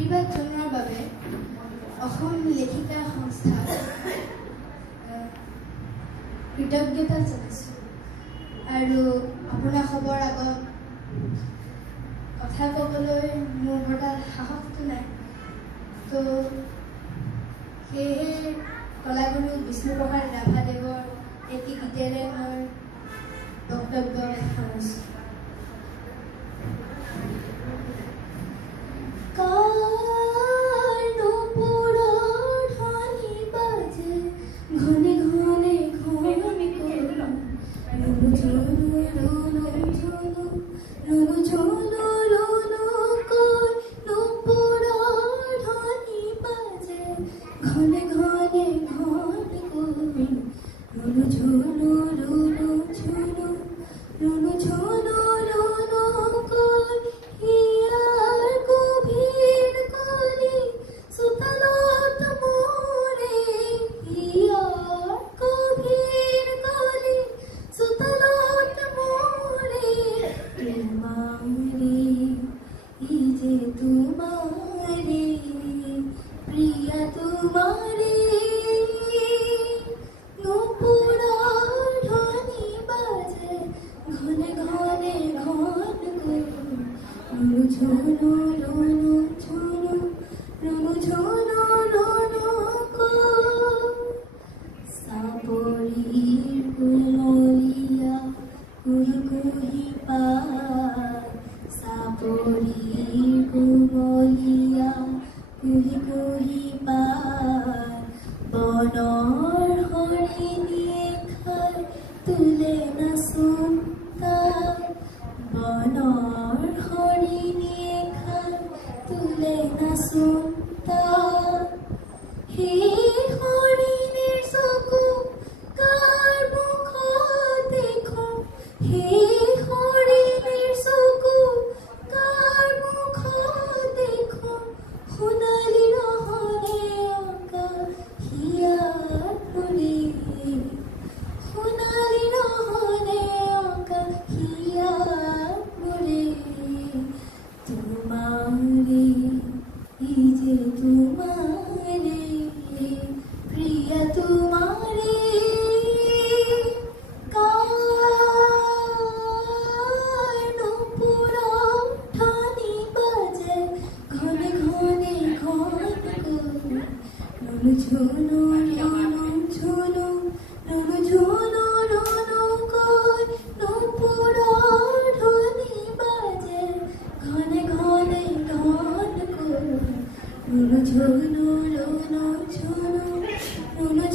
আশীৰ্বাদ জনোৱাৰ বাবে অসম লেখিকা সংস্থা কৃতজ্ঞতা জনাইছোঁ আৰু আপোনাৰ খবৰ আগত কথা ক'বলৈ মোৰ বৰ সাহসটো নাই তো সেয়েহে কলাগুৰু বিষ্ণুপ্ৰসাদ ৰাভাদেৱৰ এটি গীতেৰে মই বক্তব্য সামৰিছোঁ। No, no, no, no, no, no, no.